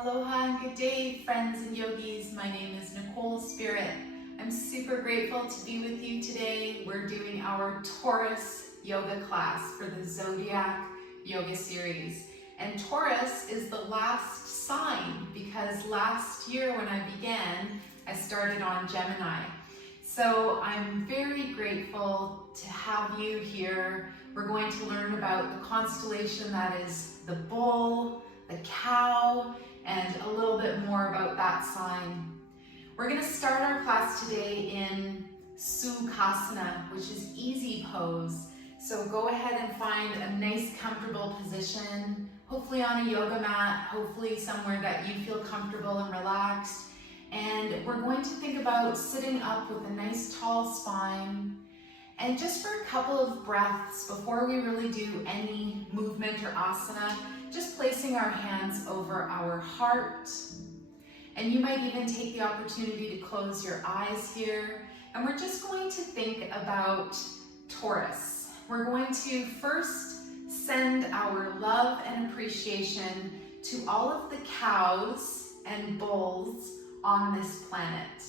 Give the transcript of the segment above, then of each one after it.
Aloha and good day, friends and yogis. My name is Nicole Spirit. I'm super grateful to be with you today. We're doing our Taurus Yoga class for the Zodiac Yoga series. And Taurus is the last sign because last year when I began, I started on Gemini. So I'm very grateful to have you here. We're going to learn about the constellation that is the bull, the cow, and a little bit more about that sign. We're going to start our class today in Sukhasana, which is easy pose. So go ahead and find a nice comfortable position, hopefully on a yoga mat, hopefully somewhere that you feel comfortable and relaxed. And we're going to think about sitting up with a nice tall spine. And just for a couple of breaths before we really do any movement or asana, just placing our hands over our heart. And you might even take the opportunity to close your eyes here. And we're just going to think about Taurus. We're going to first send our love and appreciation to all of the cows and bulls on this planet.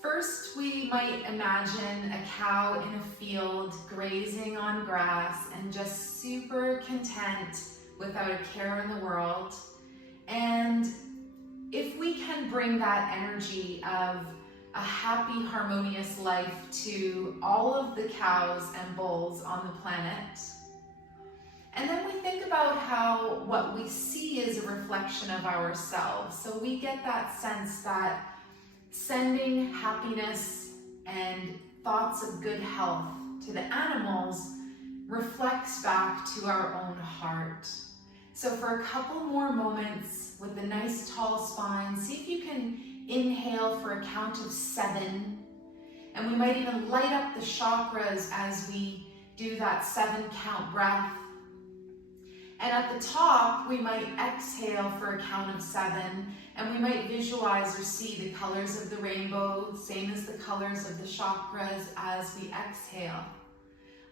First, we might imagine a cow in a field grazing on grass and just super content without a care in the world. And if we can bring that energy of a happy, harmonious life to all of the cows and bulls on the planet. And then we think about how what we see is a reflection of ourselves. So we get that sense that sending happiness and thoughts of good health to the animals reflects back to our own heart. So for a couple more moments with a nice tall spine, see if you can inhale for a count of 7. And we might even light up the chakras as we do that 7 count breath. And at the top, we might exhale for a count of 7. And we might visualize or see the colors of the rainbow, same as the colors of the chakras as we exhale.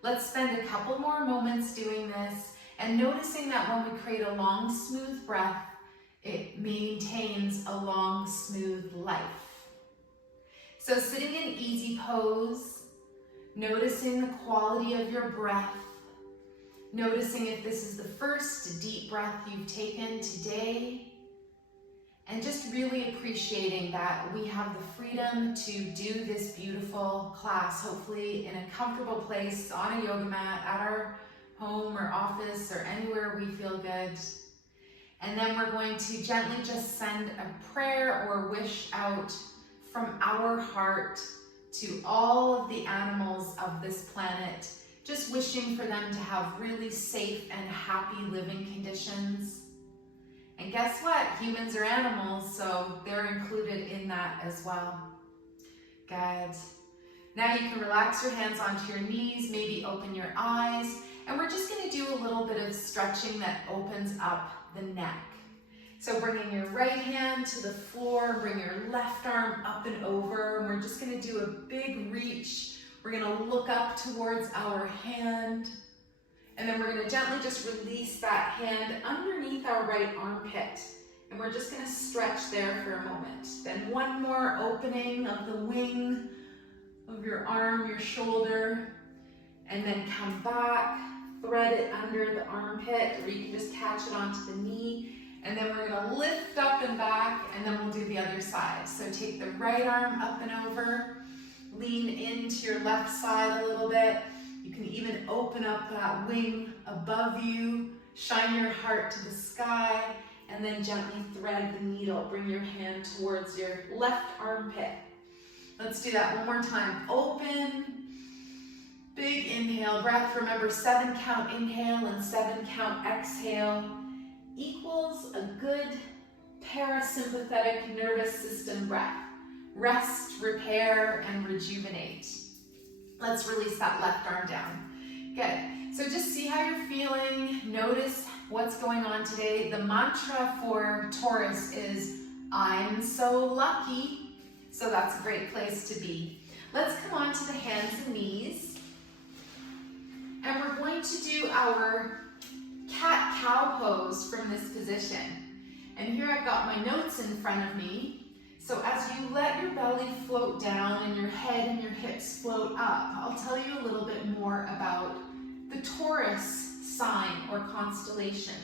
Let's spend a couple more moments doing this and noticing that when we create a long, smooth breath, it maintains a long, smooth life. So sitting in easy pose, noticing the quality of your breath, noticing if this is the first deep breath you've taken today, and just really appreciating that we have the freedom to do this beautiful class, hopefully in a comfortable place, on a yoga mat, at our home or office or anywhere we feel good. And then we're going to gently just send a prayer or wish out from our heart to all of the animals of this planet, just wishing for them to have really safe and happy living conditions. And guess what? Humans are animals, so they're included in that as well. Good. Now you can relax your hands onto your knees, maybe open your eyes, and we're just going to do a little bit of stretching that opens up the neck. So bringing your right hand to the floor, bring your left arm up and over, and we're just going to do a big reach. We're going to look up towards our hand, and then we're going to gently just release that hand underneath our right armpit. And we're just going to stretch there for a moment. Then one more opening of the wing of your arm, your shoulder, and then come back, thread it under the armpit, or you can just catch it onto the knee. And then we're going to lift up and back, and then we'll do the other side. So take the right arm up and over, lean into your left side a little bit. You can even open up that wing above you, shine your heart to the sky, and then gently thread the needle. Bring your hand towards your left armpit. Let's do that one more time. Open, big inhale, breath. Remember, 7 count inhale and 7 count exhale equals a good parasympathetic nervous system breath. Rest, repair, and rejuvenate. Let's release that left arm down. Good. So just see how you're feeling. Notice what's going on today. The mantra for Taurus is, I'm so lucky. So that's a great place to be. Let's come on to the hands and knees. And we're going to do our cat-cow pose from this position. And here I've got my notes in front of me. So as you let your belly float down and your head and your hips float up, I'll tell you a little bit more about the Taurus sign or constellation.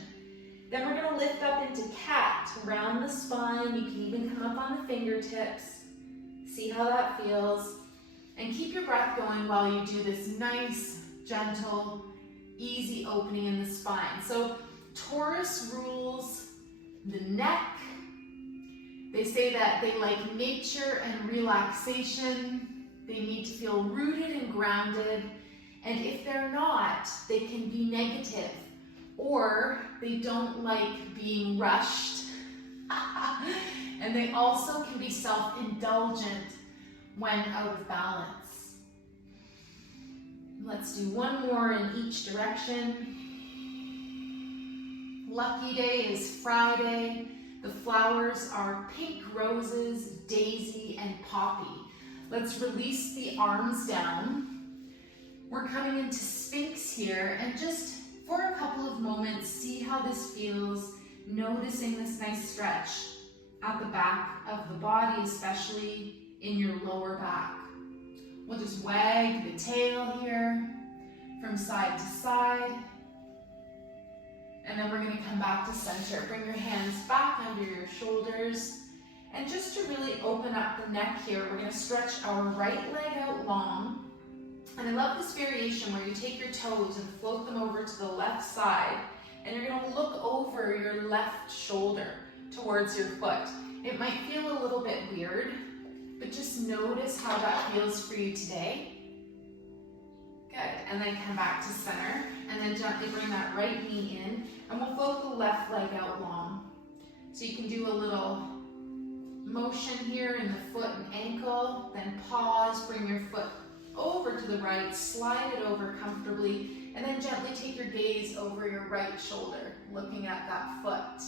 Then we're going to lift up into cat, around the spine. You can even come up on the fingertips. See how that feels. And keep your breath going while you do this nice, gentle, easy opening in the spine. So Taurus rules the neck. They say that they like nature and relaxation. They need to feel rooted and grounded. And if they're not, they can be negative, or they don't like being rushed. And they also can be self-indulgent when out of balance. Let's do one more in each direction. Lucky day is Friday. The flowers are pink roses, daisy, and poppy. Let's release the arms down. We're coming into Sphinx here, and just for a couple of moments, see how this feels, noticing this nice stretch at the back of the body, especially in your lower back. We'll just wag the tail here from side to side. And then we're going to come back to center. Bring your hands back under your shoulders. And just to really open up the neck here, we're going to stretch our right leg out long. And I love this variation where you take your toes and float them over to the left side. And you're going to look over your left shoulder towards your foot. It might feel a little bit weird, but just notice how that feels for you today. Good, and then come back to center, and then gently bring that right knee in, and we'll float the left leg out long. So you can do a little motion here in the foot and ankle, then pause, bring your foot over to the right, slide it over comfortably, and then gently take your gaze over your right shoulder, looking at that foot.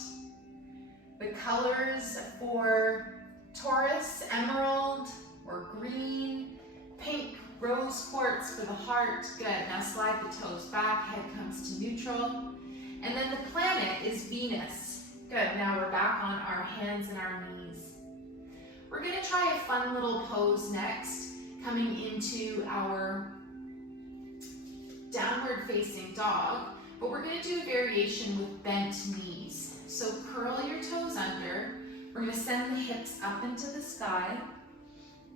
The colors for Taurus, emerald or green, pink, rose quartz for the heart. Good. Now slide the toes back, head comes to neutral. And then the planet is Venus. Good. Now we're back on our hands and our knees. We're going to try a fun little pose next, coming into our downward facing dog, but we're going to do a variation with bent knees. So curl your toes under. We're going to send the hips up into the sky.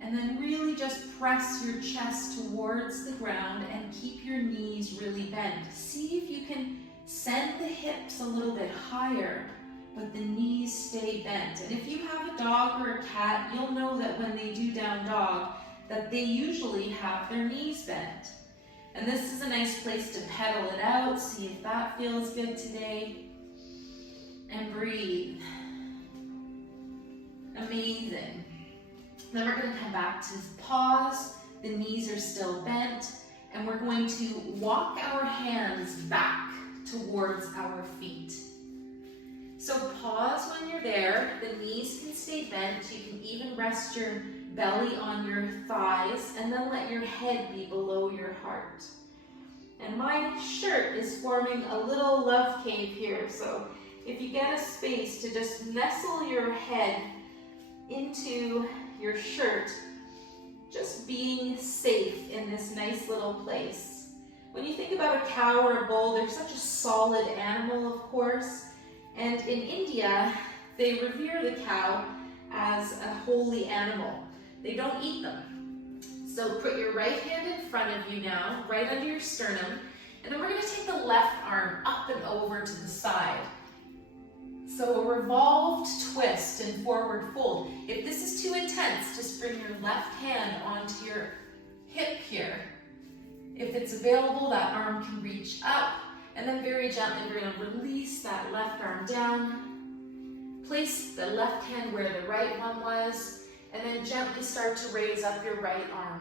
And then really just press your chest towards the ground and keep your knees really bent. See if you can send the hips a little bit higher, but the knees stay bent. And if you have a dog or a cat, you'll know that when they do down dog, that they usually have their knees bent. And this is a nice place to pedal it out. See if that feels good today. And breathe. Amazing. Then we're going to come back to pause. The knees are still bent. And we're going to walk our hands back towards our feet. So pause when you're there. The knees can stay bent. You can even rest your belly on your thighs and then let your head be below your heart. And my shirt is forming a little love cave here. So if you get a space to just nestle your head into your shirt, just being safe in this nice little place. When you think about a cow or a bull, they're such a solid animal, of course. And in India, they revere the cow as a holy animal. They don't eat them. So put your right hand in front of you now, right under your sternum, and then we're going to take the left arm up and over to the side. So a revolved twist and forward fold. If this is too intense, just bring your left hand onto your hip here. If it's available, that arm can reach up, and then very gently we're going to release that left arm down. Place the left hand where the right one was, and then gently start to raise up your right arm.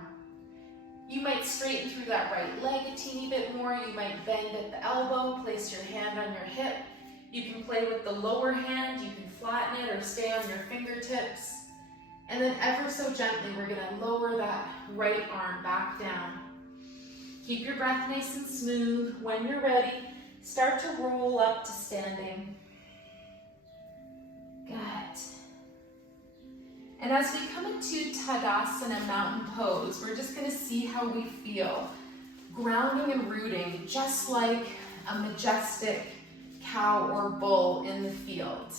You might straighten through that right leg a teeny bit more. You might bend at the elbow, place your hand on your hip. You can play with the lower hand, you can flatten it or stay on your fingertips. And then ever so gently, we're going to lower that right arm back down. Keep your breath nice and smooth. When you're ready, start to roll up to standing. And as we come into Tadasana, mountain pose, we're just going to see how we feel. Grounding and rooting, just like a majestic cow or bull in the field.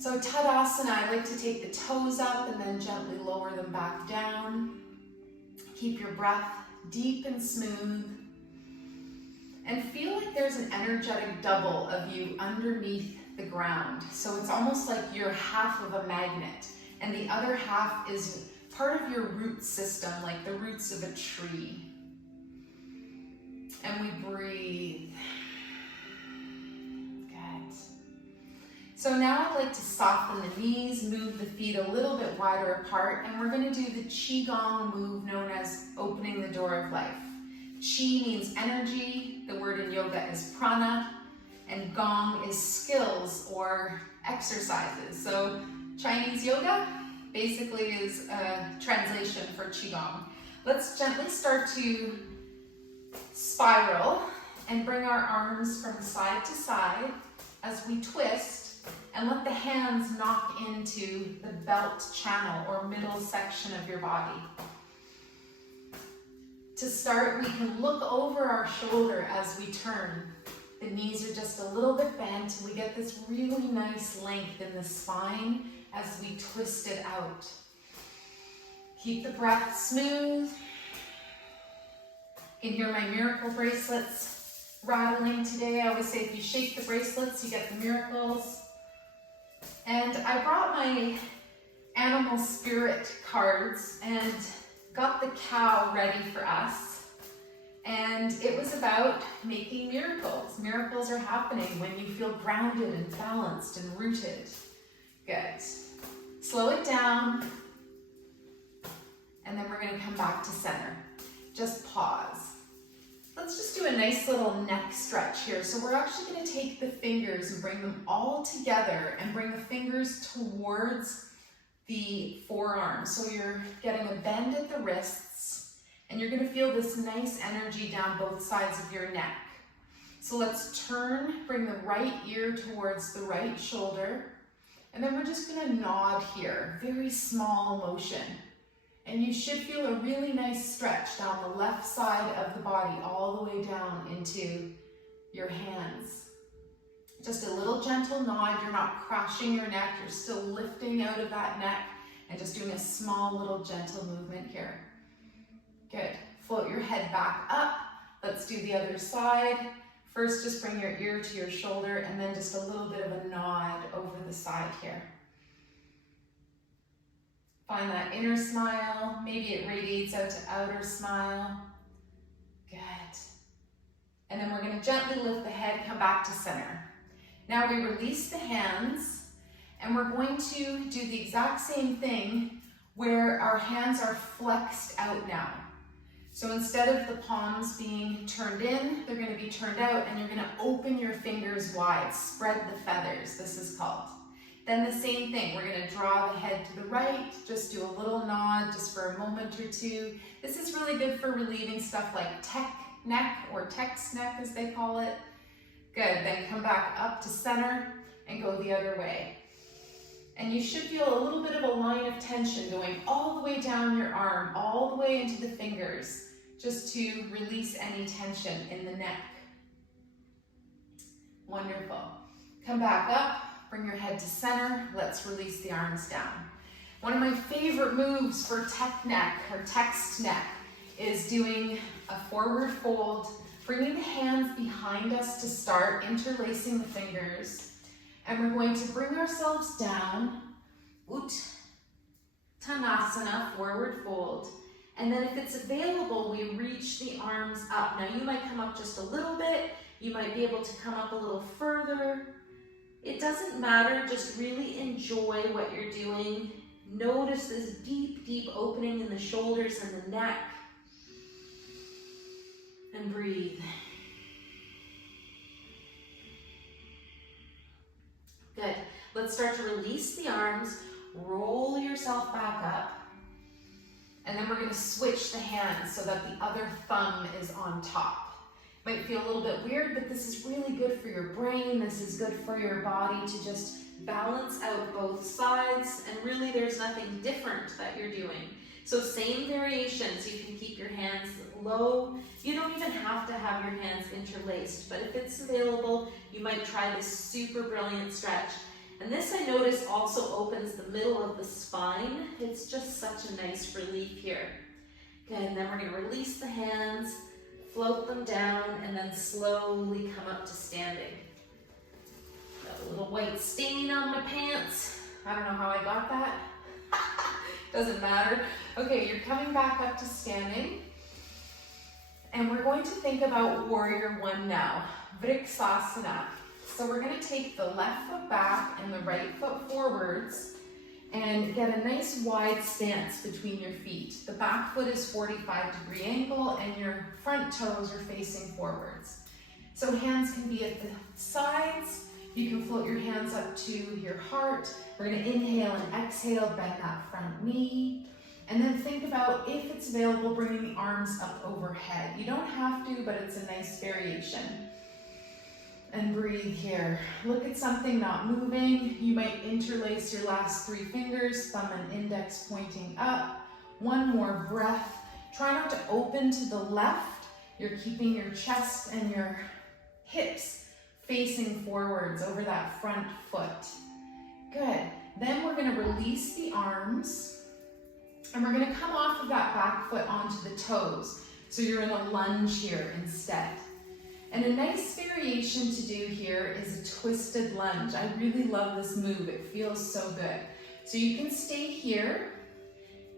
So Tadasana, I like to take the toes up and then gently lower them back down. Keep your breath deep and smooth. And feel like there's an energetic double of you underneath the ground. So it's almost like you're half of a magnet, and the other half is part of your root system, like the roots of a tree. And we breathe. Good. So now I'd like to soften the knees, move the feet a little bit wider apart, and we're going to do the Qigong move known as opening the door of life. Qi means energy, the word in yoga is prana, and gong is skills or exercises. So Chinese yoga basically is a translation for Qigong. Let's gently start to spiral and bring our arms from side to side as we twist, and let the hands knock into the belt channel or middle section of your body. To start, we can look over our shoulder as we turn. The knees are just a little bit bent, and we get this really nice length in the spine as we twist it out. Keep the breath smooth. You can hear my miracle bracelets rattling today. I always say if you shake the bracelets, you get the miracles. And I brought my animal spirit cards and got the cow ready for us. And it was about making miracles. Miracles are happening when you feel grounded and balanced and rooted. Good. Slow it down. And then we're gonna come back to center. Just pause. Let's just do a nice little neck stretch here. So we're actually gonna take the fingers and bring them all together and bring the fingers towards the forearms. So you're getting a bend at the wrists, and you're gonna feel this nice energy down both sides of your neck. So let's turn, bring the right ear towards the right shoulder, and then we're just gonna nod here, very small motion. And you should feel a really nice stretch down the left side of the body, all the way down into your hands. Just a little gentle nod, you're not crashing your neck, you're still lifting out of that neck and just doing a small little gentle movement here. Good, float your head back up. Let's do the other side. First, just bring your ear to your shoulder, and then just a little bit of a nod over the side here. Find that inner smile. Maybe it radiates out to outer smile. Good. And then we're going to gently lift the head, come back to center. Now we release the hands, and we're going to do the exact same thing where our hands are flexed out now. So instead of the palms being turned in, they're going to be turned out, and you're going to open your fingers wide, spread the feathers, this is called. Then the same thing, we're going to draw the head to the right, just do a little nod just for a moment or two. This is really good for relieving stuff like tech neck or text neck as they call it. Good, then come back up to center and go the other way. And you should feel a little bit of a line of tension going all the way down your arm, all the way into the fingers, just to release any tension in the neck. Wonderful. Come back up. Bring your head to center. Let's release the arms down. One of my favorite moves for tech neck or text neck is doing a forward fold, bringing the hands behind us to start, interlacing the fingers, and we're going to bring ourselves down, Uttanasana, forward fold, and then if it's available, we reach the arms up. Now you might come up just a little bit, you might be able to come up a little further. It doesn't matter, just really enjoy what you're doing. Notice this deep, deep opening in the shoulders and the neck. And breathe. Good. Let's start to release the arms, roll yourself back up, and then we're going to switch the hands so that the other thumb is on top. Might feel a little bit weird, but this is really good for your brain. This is good for your body to just balance out both sides, and really there's nothing different that you're doing. So same variations, you can keep your hands low. You don't even have to have your hands interlaced, but if it's available, you might try this super brilliant stretch. And this, I notice, also opens the middle of the spine. It's just such a nice relief here. Good, and then we're gonna release the hands, float them down, and then slowly come up to standing. Got a little white stain on my pants. I don't know how I got that. Doesn't matter. Okay, you're coming back up to standing. And we're going to think about Warrior One now, Vrksasana. So we're gonna take the left foot back and the right foot forwards and get a nice wide stance between your feet. The back foot is 45-degree angle and your front toes are facing forwards. So hands can be at the sides. You can float your hands up to your heart. We're gonna inhale and exhale, bend that front knee. And then think about, if it's available, bringing the arms up overhead. You don't have to, but it's a nice variation. And breathe here. Look at something not moving. You might interlace your last 3 fingers, thumb and index pointing up. One more breath. Try not to open to the left. You're keeping your chest and your hips facing forwards over that front foot. Good. Then we're going to release the arms. And we're going to come off of that back foot onto the toes. So you're in a lunge here instead. And a nice variation to do here is a twisted lunge. I really love this move. It feels so good. So you can stay here.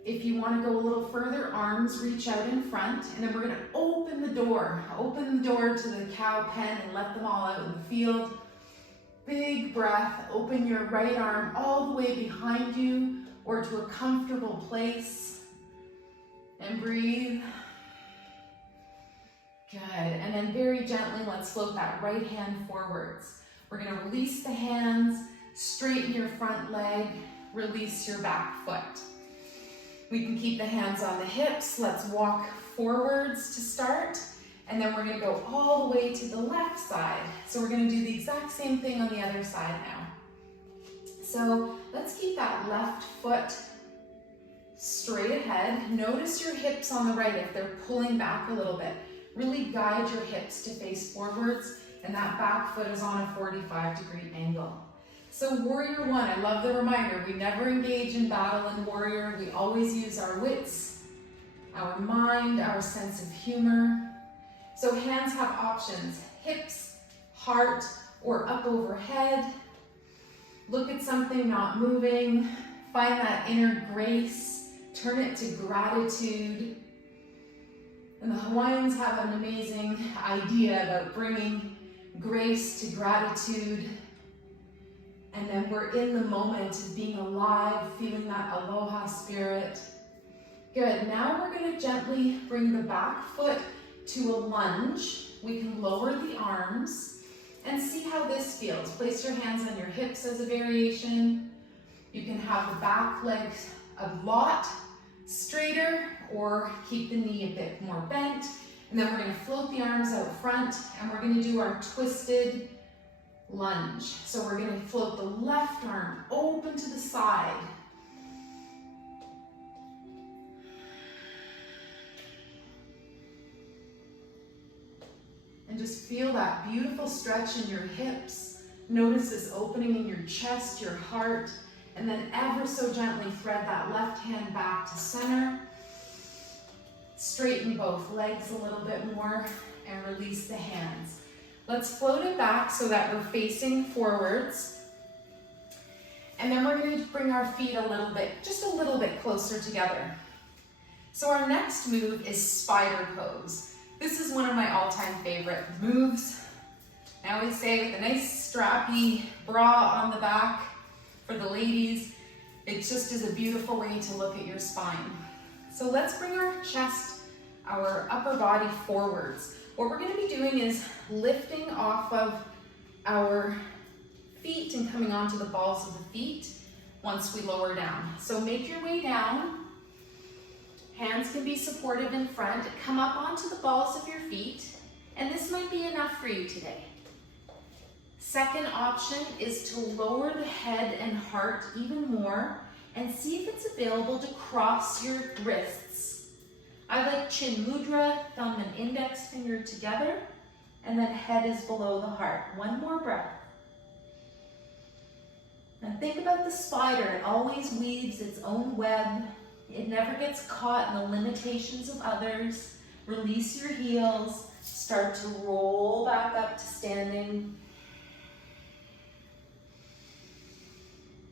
If you want to go a little further, arms reach out in front. And then we're going to open the door. Open the door to the cow pen and let them all out in the field. Big breath. Open your right arm all the way behind you or to a comfortable place. And breathe. Good, and then very gently, let's float that right hand forwards. We're gonna release the hands, straighten your front leg, release your back foot. We can keep the hands on the hips. Let's walk forwards to start, and then we're gonna go all the way to the left side. So we're gonna do the exact same thing on the other side now. So let's keep that left foot straight ahead. Notice your hips on the right if they're pulling back a little bit. Really guide your hips to face forwards, and that back foot is on a 45-degree angle. So Warrior One, I love the reminder, we never engage in battle in Warrior. We always use our wits, our mind, our sense of humor. So hands have options, hips, heart, or up overhead. Look at something not moving. Find that inner grace. Turn it to gratitude. And the Hawaiians have an amazing idea about bringing grace to gratitude. And then we're in the moment of being alive, feeling that aloha spirit. Good, now we're gonna gently bring the back foot to a lunge. We can lower the arms and see how this feels. Place your hands on your hips as a variation. You can have the back leg a lot straighter or keep the knee a bit more bent. And then we're going to float the arms out front and we're going to do our twisted lunge. So we're going to float the left arm open to the side. And just feel that beautiful stretch in your hips. Notice this opening in your chest, your heart. And then ever so gently thread that left hand back to center. Straighten both legs a little bit more and release the hands. Let's float it back so that we're facing forwards. And then we're going to bring our feet a little bit, just a little bit closer together. So our next move is spider pose. This is one of my all-time favorite moves. I always say with a nice strappy bra on the back, for the ladies, it just is a beautiful way to look at your spine. So let's bring our chest, our upper body forwards. What we're going to be doing is lifting off of our feet and coming onto the balls of the feet once we lower down. So make your way down. Hands can be supported in front. Come up onto the balls of your feet, and this might be enough for you today. Second option is to lower the head and heart even more and see if it's available to cross your wrists. I like chin mudra, thumb and index finger together, and then head is below the heart. One more breath. Now think about the spider. It always weaves its own web. It never gets caught in the limitations of others. Release your heels. Start to roll back up to standing.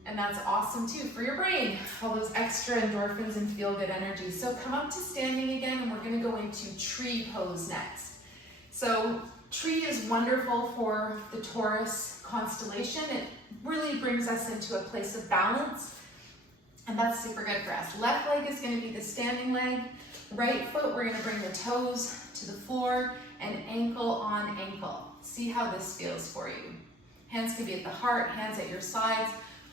And that's awesome too for your brain, all those extra endorphins and feel-good energy. So come up to standing again, and we're gonna go into tree pose next. So tree is wonderful for the Taurus constellation. It really brings us into a place of balance, and that's super good for us. Left leg is gonna be the standing leg. Right foot, we're gonna bring the toes to the floor and ankle on ankle. See how this feels for you. Hands can be at the heart, hands at your sides,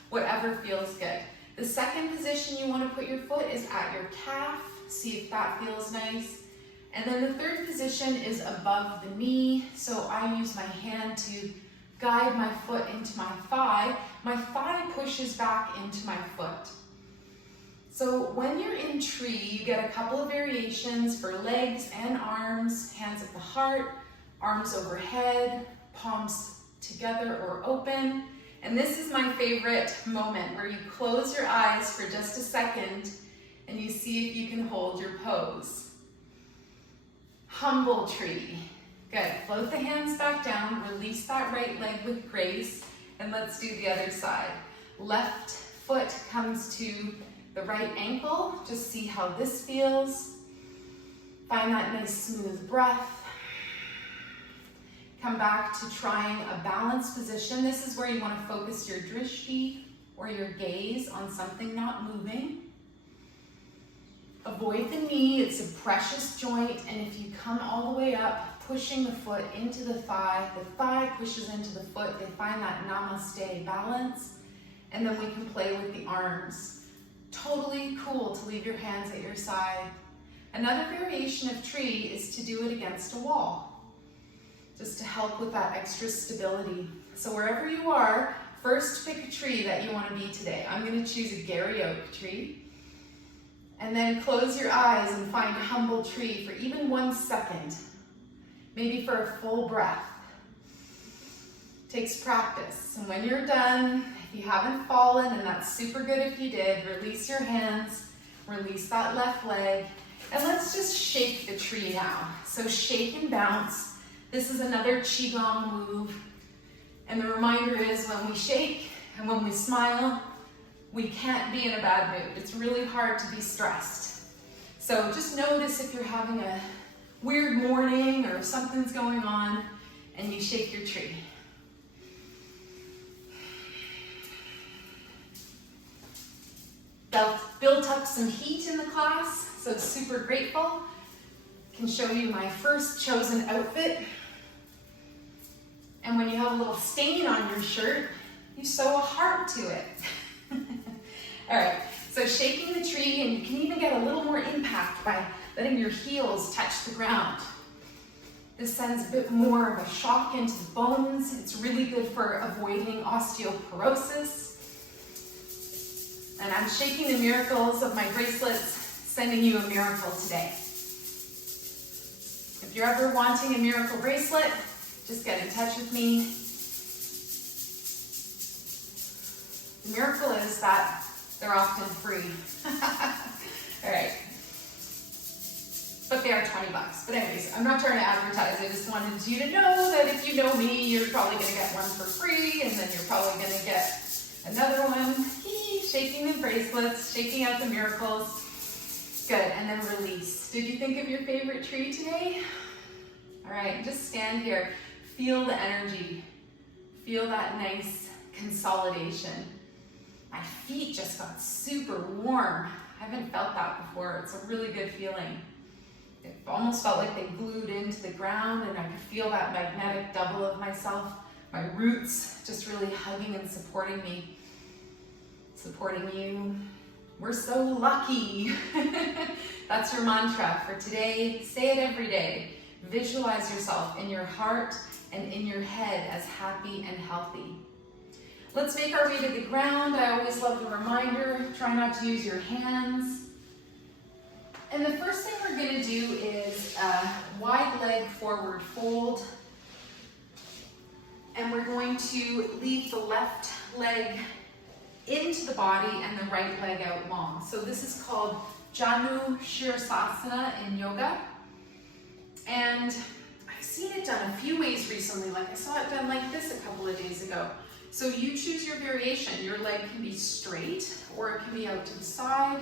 whatever feels good. The second position you want to put your foot is at your calf. See if that feels nice. And then the third position is above the knee. So I use my hand to guide my foot into my thigh. My thigh pushes back into my foot. So when you're in tree, you get a couple of variations for legs and arms. Hands at the heart, arms overhead, palms together or open. And this is my favorite moment, where you close your eyes for just a second and you see if you can hold your pose. Humble tree. Good. Float the hands back down, release that right leg with grace, and let's do the other side. Left foot comes to the right ankle. Just see how this feels. Find that nice smooth breath. Come back to trying a balanced position. This is where you want to focus your drishti or your gaze on something not moving. Avoid the knee, it's a precious joint, and if you come all the way up, pushing the foot into the thigh pushes into the foot, they find that namaste balance, and then we can play with the arms. Totally cool to leave your hands at your side. Another variation of tree is to do it against a wall, just to help with that extra stability. So wherever you are, first pick a tree that you want to be today. I'm going to choose a Gary oak tree. And then close your eyes and find a humble tree for even 1 second. Maybe for a full breath. Takes practice. And when you're done, if you haven't fallen, and that's super good if you did, release your hands, release that left leg, and let's just shake the tree now. So shake and bounce. This is another Qigong move. And the reminder is, when we shake and when we smile, we can't be in a bad mood. It's really hard to be stressed. So just notice if you're having a weird morning or something's going on, and you shake your tree. Built up some heat in the class, so super grateful. Can show you my first chosen outfit. And when you have a little stain on your shirt, you sew a heart to it. All right, so shaking the tree, and you can even get a little more impact by letting your heels touch the ground. This sends a bit more of a shock into the bones. It's really good for avoiding osteoporosis. And I'm shaking the miracles of my bracelets, sending you a miracle today. If you're ever wanting a miracle bracelet, just get in touch with me. The miracle is that they're often free. All right. But they are 20 bucks. But anyways, I'm not trying to advertise. I just wanted you to know that if you know me, you're probably going to get one for free, and then you're probably going to get another one. Shaking the bracelets, shaking out the miracles. Good, and then release. Did you think of your favorite tree today? All right, just stand here. Feel the energy. Feel that nice consolidation. My feet just got super warm. I haven't felt that before. It's a really good feeling. It almost felt like they glued into the ground, and I could feel that magnetic double of myself. My roots just really hugging and supporting me. Supporting you. We're so lucky. That's your mantra for today. Say it every day. Visualize yourself in your heart and in your head as happy and healthy. Let's make our way to the ground. I always love the reminder, try not to use your hands. And the first thing we're going to do is a wide leg forward fold. And we're going to leave the left leg into the body and the right leg out long. So this is called Janu Shirasana in yoga. And I've seen it done a few ways recently. Like I saw it done like this a couple of days ago. So you choose your variation. Your leg can be straight or it can be out to the side.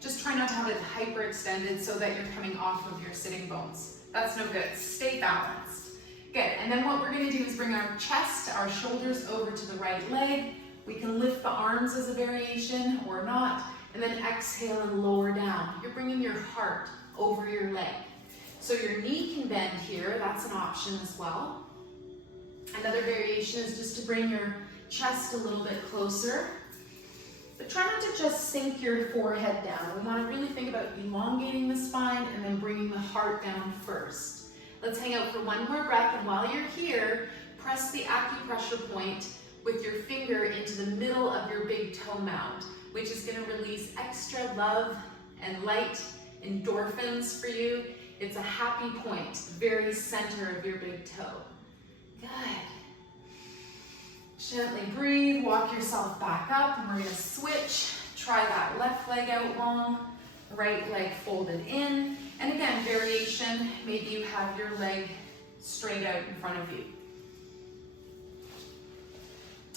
Just try not to have it hyperextended so that you're coming off of your sitting bones. That's no good. Stay balanced. Good. And then what we're going to do is bring our chest, our shoulders over to the right leg. We can lift the arms as a variation or not. And then exhale and lower down. You're bringing your heart over your leg. So your knee can bend here. That's an option as well. Another variation is just to bring your chest a little bit closer. But try not to just sink your forehead down. We want to really think about elongating the spine and then bringing the heart down first. Let's hang out for one more breath, and while you're here, press the acupressure point with your finger into the middle of your big toe mound, which is going to release extra love and light endorphins for you. It's a happy point, very center of your big toe. Good. Gently breathe, walk yourself back up, and we're going to switch. Try that left leg out long, right leg folded in. And again, variation, maybe you have your leg straight out in front of you.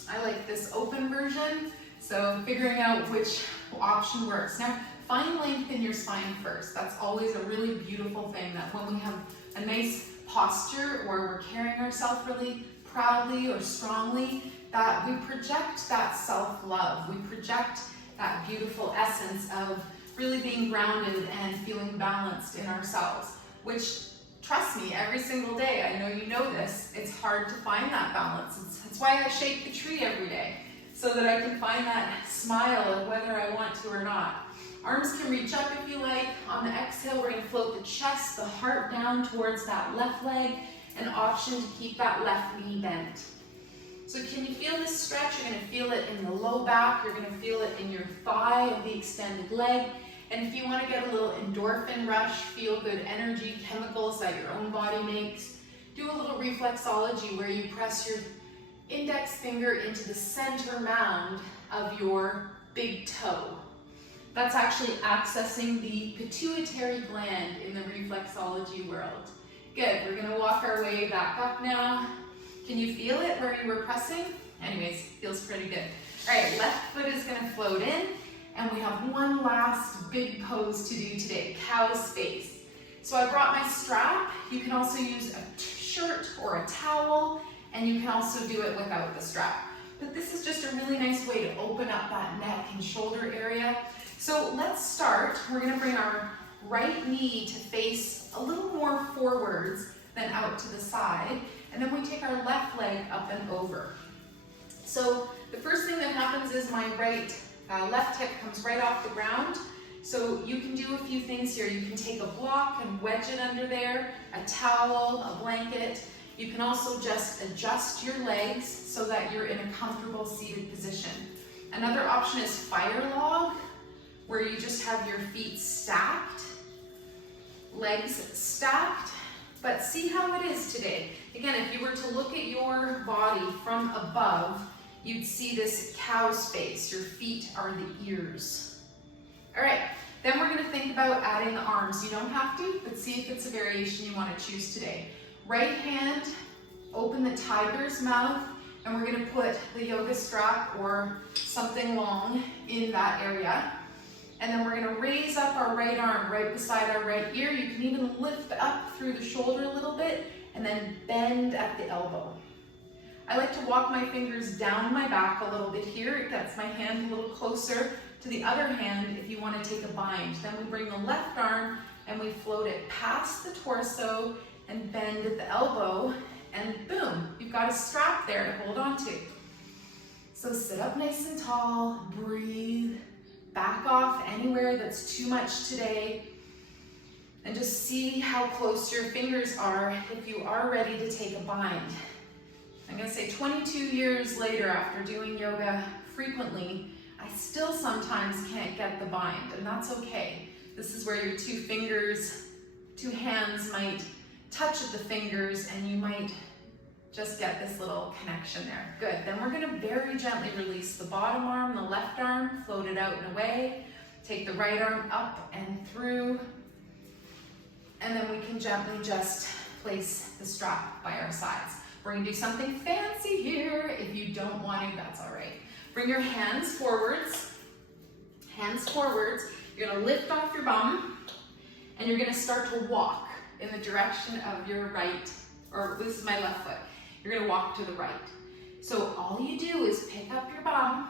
I like this open version, so figuring out which option works. Now, find length in your spine first. That's always a really beautiful thing, that when we have a nice posture or we're carrying ourselves really proudly or strongly, that we project that self-love. We project that beautiful essence of really being grounded and feeling balanced in ourselves, which, trust me, every single day, I know you know this, it's hard to find that balance. It's why I shake the tree every day, so that I can find that smile whether I want to or not. Arms can reach up if you like. On the exhale, we're going to float the chest, the heart down towards that left leg, an option to keep that left knee bent. So can you feel this stretch? You're going to feel it in the low back. You're going to feel it in your thigh of the extended leg. And if you want to get a little endorphin rush, feel good energy, chemicals that your own body makes, do a little reflexology where you press your index finger into the center mound of your big toe. That's actually accessing the pituitary gland in the reflexology world. Good, we're going to walk our way back up now. Can you feel it where you were pressing? Anyways, feels pretty good. All right, left foot is going to float in, and we have one last big pose to do today, cow's face. So I brought my strap. You can also use a shirt or a towel, and you can also do it without the strap. But this is just a really nice way to open up that neck and shoulder area. So let's start. We're going to bring our right knee to face a little more forwards than out to the side. And then we take our left leg up and over. So the first thing that happens is my left hip comes right off the ground. So you can do a few things here. You can take a block and wedge it under there, a towel, a blanket. You can also just adjust your legs so that you're in a comfortable seated position. Another option is fire log, where you just have your feet stacked, legs stacked. But see how it is today. Again, if you were to look at your body from above, you'd see this cow's face. Your feet are the ears. All right, then we're going to think about adding the arms. You don't have to, but see if it's a variation you want to choose today. Right hand, open the tiger's mouth, and we're going to put the yoga strap or something long in that area. And then we're going to raise up our right arm right beside our right ear. You can even lift up through the shoulder a little bit and then bend at the elbow. I like to walk my fingers down my back a little bit here. It gets my hand a little closer to the other hand if you want to take a bind. Then we bring the left arm and we float it past the torso and bend at the elbow, and boom, you've got a strap there to hold on to. So sit up nice and tall, breathe. Back off anywhere that's too much today, and just see how close your fingers are if you are ready to take a bind. gonna say 22 years later after doing yoga frequently, I still sometimes can't get the bind, and that's okay. This is where your two hands might touch at the fingers, and you might just get this little connection there. Good, then we're gonna very gently release the bottom arm, the left arm, float it out and away. Take the right arm up and through, and then we can gently just place the strap by our sides. We're gonna do something fancy here. If you don't want to, that's all right. Bring your hands forwards. Hands forwards. You're gonna lift off your bum, and you're gonna start to walk in the direction of your right, or this is my left foot. You're gonna walk to the right. So all you do is pick up your bum,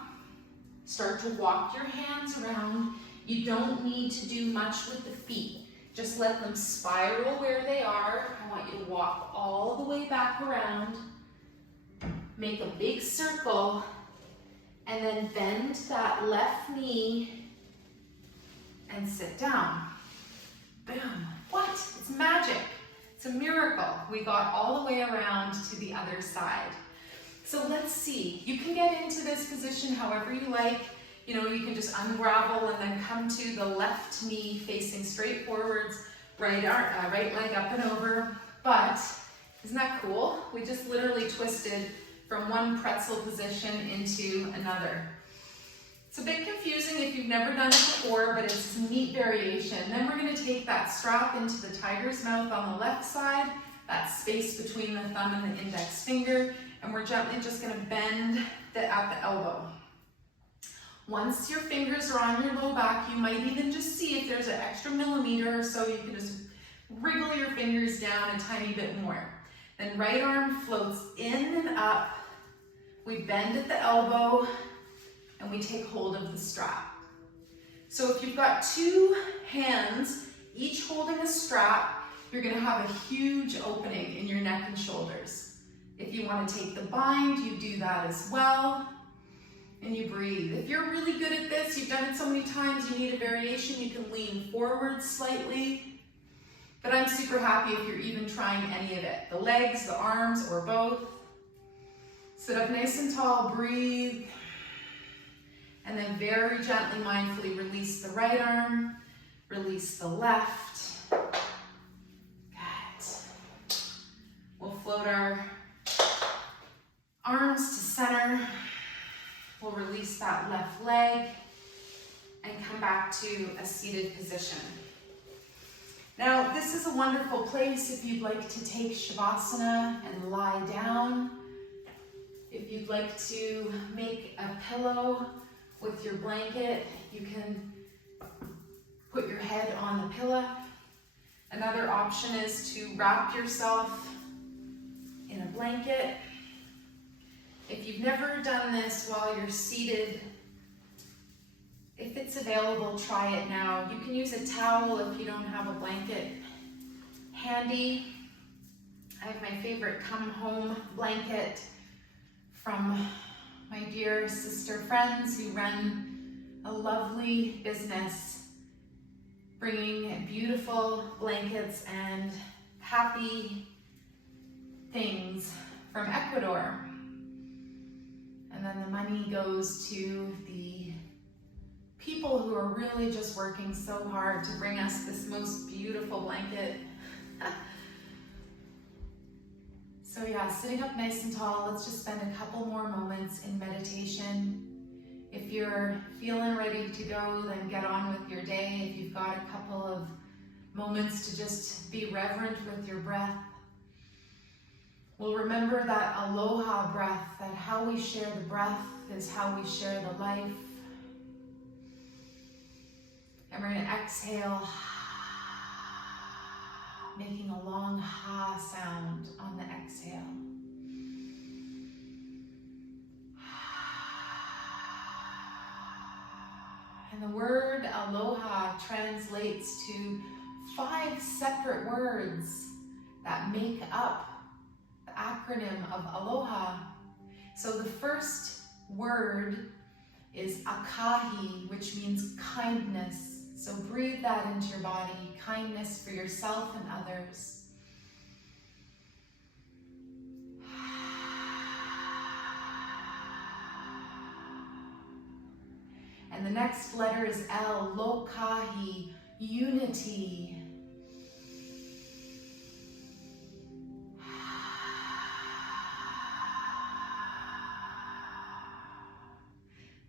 start to walk your hands around. You don't need to do much with the feet. Just let them spiral where they are. I want you to walk all the way back around. Make a big circle, and then bend that left knee and sit down. Boom. What? It's magic. It's a miracle. We got all the way around to the other side. So let's see. You can get into this position however you like. You know, you can just unravel and then come to the left knee facing straight forwards, right leg up and over. But isn't that cool? We just literally twisted from one pretzel position into another. It's a bit confusing if you've never done it before, but it's a neat variation. Then we're going to take that strap into the tiger's mouth on the left side, that space between the thumb and the index finger, and we're gently just going to bend at the elbow. Once your fingers are on your low back, you might even just see if there's an extra millimeter or so. You can just wriggle your fingers down a tiny bit more. Then right arm floats in and up. We bend at the elbow, and we take hold of the strap. So if you've got two hands, each holding a strap, you're gonna have a huge opening in your neck and shoulders. If you wanna take the bind, you do that as well, and you breathe. If you're really good at this, you've done it so many times, you need a variation, you can lean forward slightly, but I'm super happy if you're even trying any of it. The legs, the arms, or both. Sit up nice and tall, breathe. And then very gently, mindfully release the right arm, release the left. Good. We'll float our arms to center. We'll release that left leg and come back to a seated position. Now, this is a wonderful place if you'd like to take Shavasana and lie down. If you'd like to make a pillow with your blanket, you can put your head on the pillow. Another option is to wrap yourself in a blanket. If you've never done this while you're seated, if it's available, try it now. You can use a towel if you don't have a blanket handy. I have my favorite come home blanket from my dear sister friends who run a lovely business bringing beautiful blankets and happy things from Ecuador. And then the money goes to the people who are really just working so hard to bring us this most beautiful blanket. So yeah, sitting up nice and tall, let's just spend a couple more moments in meditation. If you're feeling ready to go, then get on with your day. If you've got a couple of moments to just be reverent with your breath, we'll remember that aloha breath, that how we share the breath is how we share the life. And we're going to exhale, making a long ha sound on the exhale. And the word aloha translates to 5 separate words that make up the acronym of aloha. So the first word is akahi, which means kindness. So breathe that into your body, kindness for yourself and others. And the next letter is L, Lokahi, unity.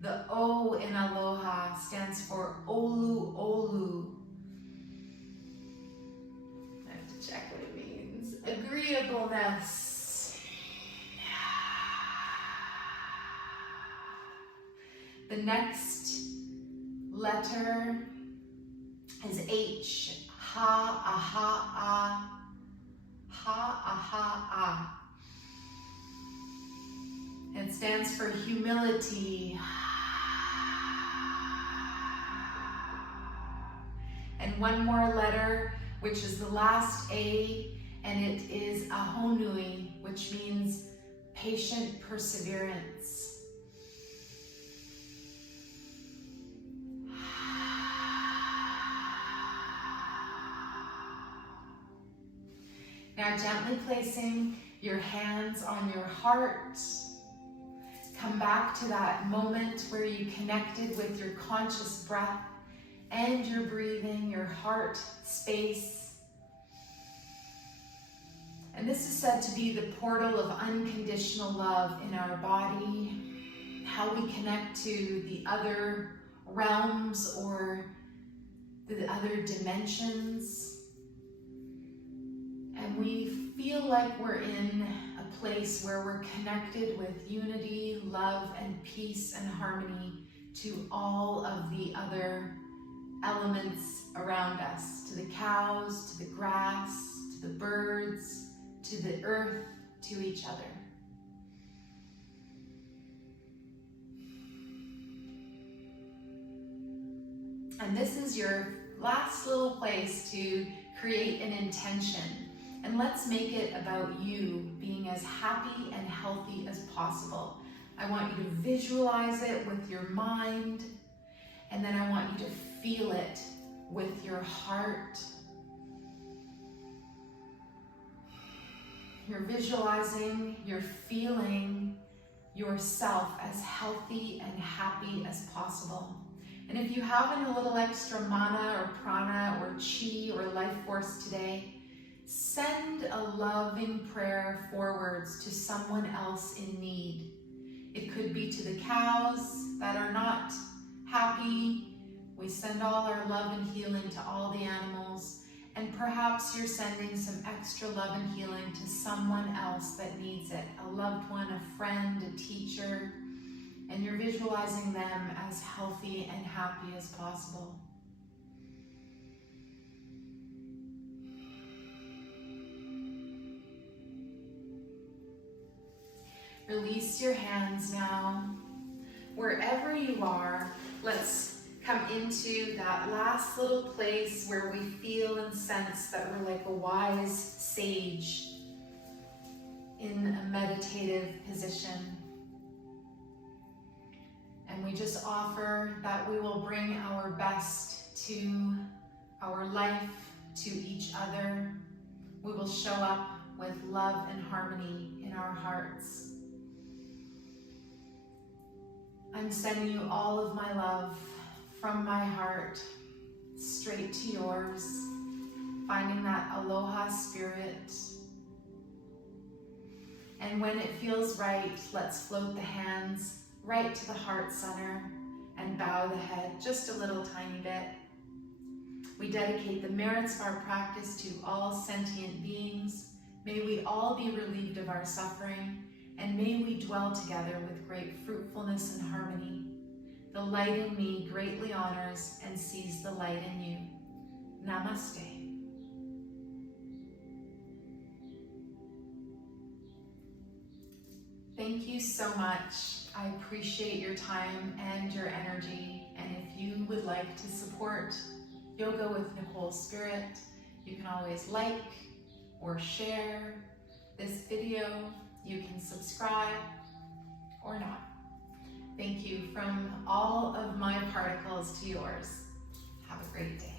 The O in aloha stands for olu olu. I have to check what it means. Agreeableness. The next letter is H. Ha, aha, ah. Ha, aha, ah. It stands for humility. And one more letter, which is the last A, and it is ahonui, which means patient perseverance. Now gently placing your hands on your heart. Come back to that moment where you connected with your conscious breath and your breathing, your heart space. And this is said to be the portal of unconditional love in our body, how we connect to the other realms or the other dimensions. And we feel like we're in a place where we're connected with unity, love, and peace and harmony to all of the other elements around us, to the cows, to the grass, to the birds, to the earth, to each other. And this is your last little place to create an intention. And let's make it about you being as happy and healthy as possible. I want you to visualize it with your mind, and then I want you to feel it with your heart. You're visualizing, you're feeling yourself as healthy and happy as possible. And if you have a little extra mana or prana or chi or life force today, send a loving prayer forwards to someone else in need. It could be to the cows that are not happy. We send all our love and healing to all the animals. And perhaps you're sending some extra love and healing to someone else that needs it. A loved one, a friend, a teacher. And you're visualizing them as healthy and happy as possible. Release your hands now. Wherever you are, let's come into that last little place where we feel and sense that we're like a wise sage in a meditative position. And we just offer that we will bring our best to our life, to each other. We will show up with love and harmony in our hearts. I'm sending you all of my love from my heart straight to yours, finding that aloha spirit. And when it feels right, let's float the hands right to the heart center and bow the head just a little tiny bit. We dedicate the merits of our practice to all sentient beings. May we all be relieved of our suffering, and may we dwell together with great fruitfulness and harmony. The light in me greatly honors and sees the light in you. Namaste. Thank you so much. I appreciate your time and your energy. And if you would like to support Yoga with Nicole Spirit, you can always like or share this video. You can subscribe or not. Thank you from all of my particles to yours. Have a great day.